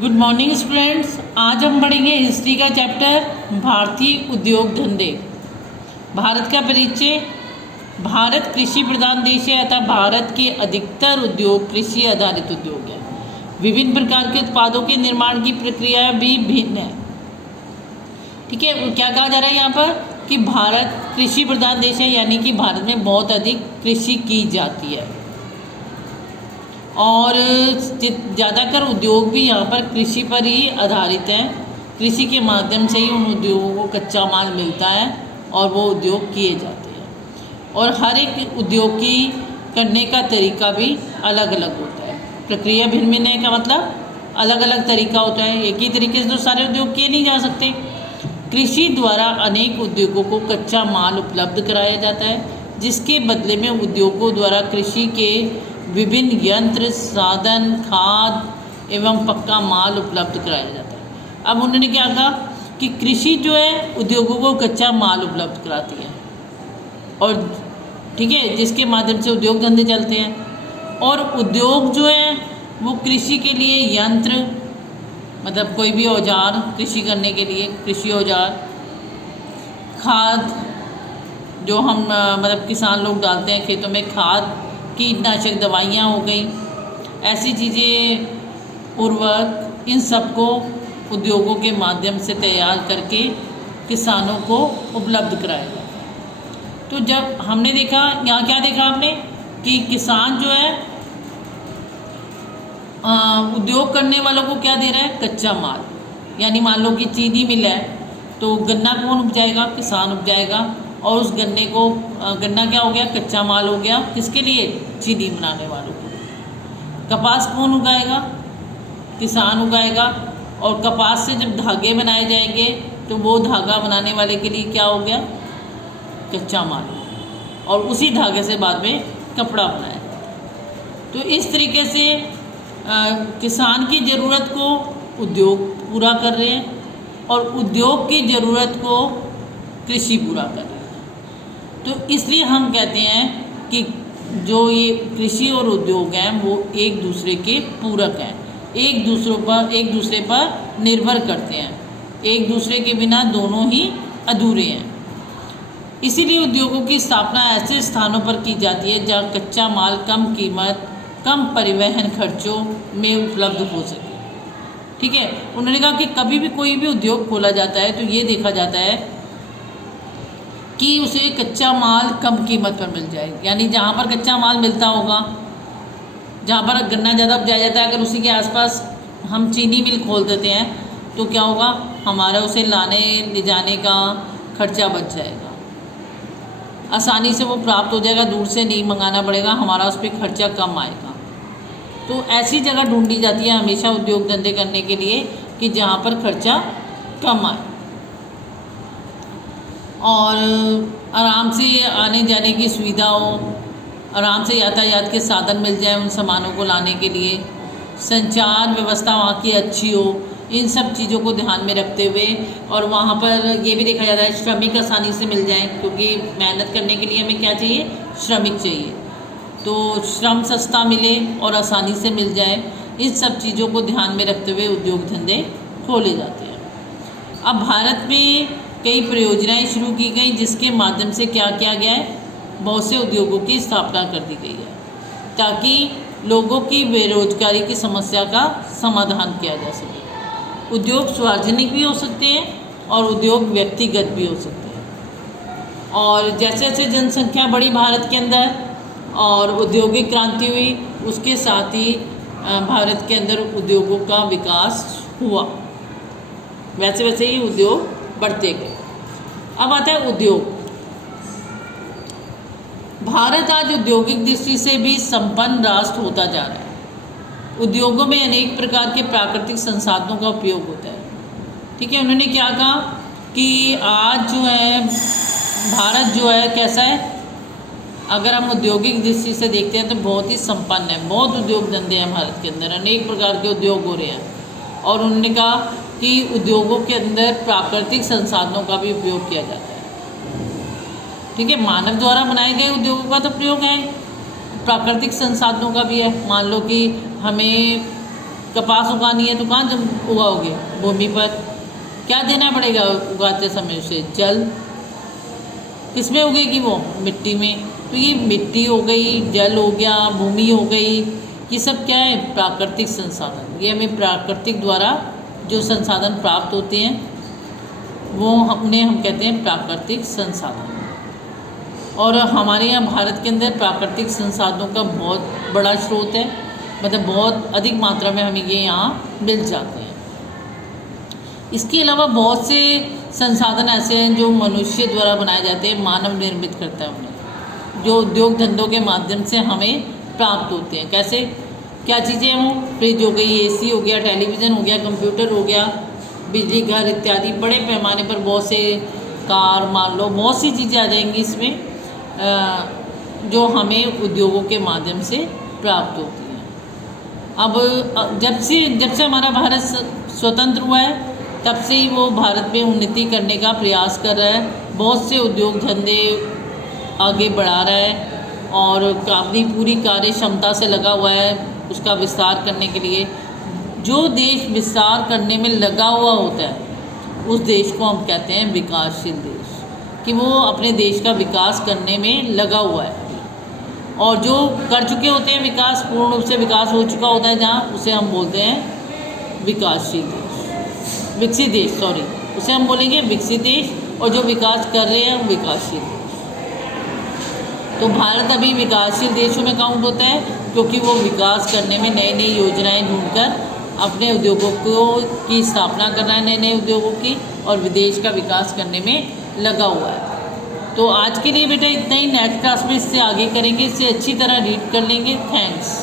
Good morning students. आज हम पढ़ेंगे हिस्ट्री का चैप्टर भारतीय उद्योग धंधे। भारत का परिचय। भारत कृषि प्रधान देश है अतः भारत के अधिकतर उद्योग कृषि आधारित उद्योग है। विभिन्न प्रकार के उत्पादों के निर्माण की प्रक्रिया भी भिन्न है। ठीक है, क्या कहा जा रहा है यहाँ पर कि भारत कृषि प्रधान देश है, यानी कि भारत में बहुत अधिक कृषि की जाती है और ज़्यादातर उद्योग भी यहाँ पर कृषि पर ही आधारित हैं। कृषि के माध्यम से ही उन उद्योगों को कच्चा माल मिलता है और वो उद्योग किए जाते हैं। और हर एक उद्योग की करने का तरीका भी अलग अलग होता है। प्रक्रिया भिन्न भिन्न है का मतलब अलग अलग तरीका होता है। एक ही तरीके से तो सारे उद्योग किए नहीं जा सकते। कृषि द्वारा अनेक उद्योगों को कच्चा माल उपलब्ध कराया जाता है, जिसके बदले में उद्योगों द्वारा कृषि के विभिन्न यंत्र, साधन, खाद एवं पक्का माल उपलब्ध कराया जाता है। अब उन्होंने क्या कहा कि कृषि जो है उद्योगों को कच्चा माल उपलब्ध कराती है और ठीक है, जिसके माध्यम से उद्योग धंधे चलते हैं। और उद्योग जो है वो कृषि के लिए यंत्र, मतलब कोई भी औजार कृषि करने के लिए, कृषि औजार, खाद जो हम मतलब किसान लोग डालते हैं खेतों में, खाद, कीटनाशक दवाइयाँ हो गई, ऐसी चीज़ें, उर्वरक, इन सबको उद्योगों के माध्यम से तैयार करके किसानों को उपलब्ध कराया जाता है। तो जब हमने देखा, यहाँ क्या देखा हमने कि किसान जो है उद्योग करने वालों को क्या दे रहा है, कच्चा माल। यानी मान लो कि चीनी मिल है तो गन्ना कौन उपजाएगा, किसान उपजाएगा। और उस गन्ने को, गन्ना क्या हो गया, कच्चा माल हो गया, किसके लिए, चीनी बनाने वालों को। कपास कौन उगाएगा, किसान उगाएगा। और कपास से जब धागे बनाए जाएंगे तो वो धागा बनाने वाले के लिए क्या हो गया, कच्चा माल। और उसी धागे से बाद में कपड़ा बनाया जाता है। तो इस तरीके से किसान की ज़रूरत को उद्योग पूरा कर रहे हैं और उद्योग की ज़रूरत को कृषि पूरा कर रहे हैं। तो इसलिए हम कहते हैं कि जो ये कृषि और उद्योग हैं वो एक दूसरे के पूरक हैं, एक दूसरे पर निर्भर करते हैं। एक दूसरे के बिना दोनों ही अधूरे हैं। इसीलिए उद्योगों की स्थापना ऐसे स्थानों पर की जाती है जहाँ कच्चा माल कम कीमत, कम परिवहन खर्चों में उपलब्ध हो सके। ठीक है, उन्होंने कहा कि कभी भी कोई भी उद्योग खोला जाता है तो ये देखा जाता है कि उसे कच्चा माल कम कीमत पर मिल जाए। यानी जहाँ पर कच्चा माल मिलता होगा, जहाँ पर गन्ना ज़्यादा उपजाया जाता है, अगर उसी के आसपास हम चीनी मिल खोल देते हैं तो क्या होगा, हमारा उसे लाने ले जाने का खर्चा बच जाएगा, आसानी से वो प्राप्त हो जाएगा, दूर से नहीं मंगाना पड़ेगा, हमारा उस पर खर्चा कम आएगा। तो ऐसी जगह ढूंढी जाती है हमेशा उद्योग धंधे करने के लिए कि जहाँ पर खर्चा कम आए और आराम से आने जाने की सुविधा हो, आराम से यातायात के साधन मिल जाए उन सामानों को लाने के लिए, संचार व्यवस्था वहाँ की अच्छी हो। इन सब चीज़ों को ध्यान में रखते हुए, और वहाँ पर ये भी देखा जाता है श्रमिक आसानी से मिल जाए, क्योंकि मेहनत करने के लिए हमें क्या चाहिए, श्रमिक चाहिए। तो श्रम सस्ता मिले और आसानी से मिल जाए, इन सब चीज़ों को ध्यान में रखते हुए उद्योग धंधे खोले जाते हैं। अब भारत में कई परियोजनाएं शुरू की गई जिसके माध्यम से क्या किया गया है, बहुत से उद्योगों की स्थापना कर दी गई है ताकि लोगों की बेरोजगारी की समस्या का समाधान किया जा सके। उद्योग सार्वजनिक भी हो सकते हैं और उद्योग व्यक्तिगत भी हो सकते हैं। और जैसे जैसे जनसंख्या बढ़ी भारत के अंदर और औद्योगिक क्रांति हुई, उसके साथ ही भारत के अंदर उद्योगों का विकास हुआ, वैसे वैसे ही उद्योग बढ़ते गए। अब आता है उद्योग। भारत आज औद्योगिक दृष्टि से भी संपन्न राष्ट्र होता जा रहा है। उद्योगों में अनेक प्रकार के प्राकृतिक संसाधनों का उपयोग होता है। ठीक है, उन्होंने क्या कहा कि आज जो है भारत जो है कैसा है, अगर हम औद्योगिक दृष्टि से देखते हैं तो बहुत ही संपन्न है, बहुत उद्योग धंधे हैं भारत के अंदर, अनेक प्रकार के उद्योग हो रहे हैं। और उन्होंने कहा कि उद्योगों के अंदर प्राकृतिक संसाधनों का भी उपयोग किया जाता है। ठीक है, मानव द्वारा बनाए गए उद्योगों का तो प्रयोग है, प्राकृतिक संसाधनों का भी है। मान लो कि हमें कपास उगानी है तो कहाँ जब उगाओगे? भूमि पर। क्या देना पड़ेगा उगाते समय उसे? जल। किस में उगेगी वो? मिट्टी में। तो ये मिट्टी हो गई, जल हो गया, भूमि हो गई, ये सब क्या है? प्राकृतिक संसाधन। ये हमें प्राकृतिक द्वारा जो संसाधन प्राप्त होते हैं वो हम कहते हैं प्राकृतिक संसाधन। और हमारे यहाँ भारत के अंदर प्राकृतिक संसाधनों का बहुत बड़ा स्रोत है, मतलब बहुत अधिक मात्रा में हमें ये यहाँ मिल जाते हैं। इसके अलावा बहुत से संसाधन ऐसे हैं जो मनुष्य द्वारा बनाए जाते हैं, मानव निर्मित करता है उन्हें, जो उद्योग धंधों के माध्यम से हमें प्राप्त होते हैं। कैसे? क्या चीज़ें हैं वो? फ्रिज हो गई, एसी हो गया, टेलीविज़न हो गया, कंप्यूटर हो गया, बिजली घर इत्यादि। बड़े पैमाने पर बहुत से कार, मान लो बहुत सी चीज़ें आ जाएंगी इसमें, जो हमें उद्योगों के माध्यम से प्राप्त होती हैं। अब जब से हमारा भारत स्वतंत्र हुआ है तब से ही वो भारत में उन्नति करने का प्रयास कर रहा है, बहुत से उद्योग धंधे आगे बढ़ा रहा है और अपनी पूरी कार्य क्षमता से लगा हुआ है उसका विस्तार करने के लिए। जो देश विस्तार करने में लगा हुआ होता है उस देश को हम कहते हैं विकासशील देश, कि वो अपने देश का विकास करने में लगा हुआ है। और जो कर चुके होते हैं विकास, पूर्ण रूप से विकास हो चुका होता है जहाँ, उसे हम बोलते हैं विकासशील देश, विकसित देश, सॉरी, उसे हम बोलेंगे विकसित देश। और जो विकास कर रहे हैं विकासशील देश। तो भारत अभी विकासशील देशों में काउंट होता है क्योंकि वो विकास करने में नई नई योजनाएं ढूंढकर अपने उद्योगों की स्थापना कर रहा है, नए नए उद्योगों की, और विदेश का विकास करने में लगा हुआ है। तो आज के लिए बेटा इतना ही। नेक्स्ट क्लास में इससे आगे करेंगे, इससे अच्छी तरह रीड कर लेंगे। थैंक्स।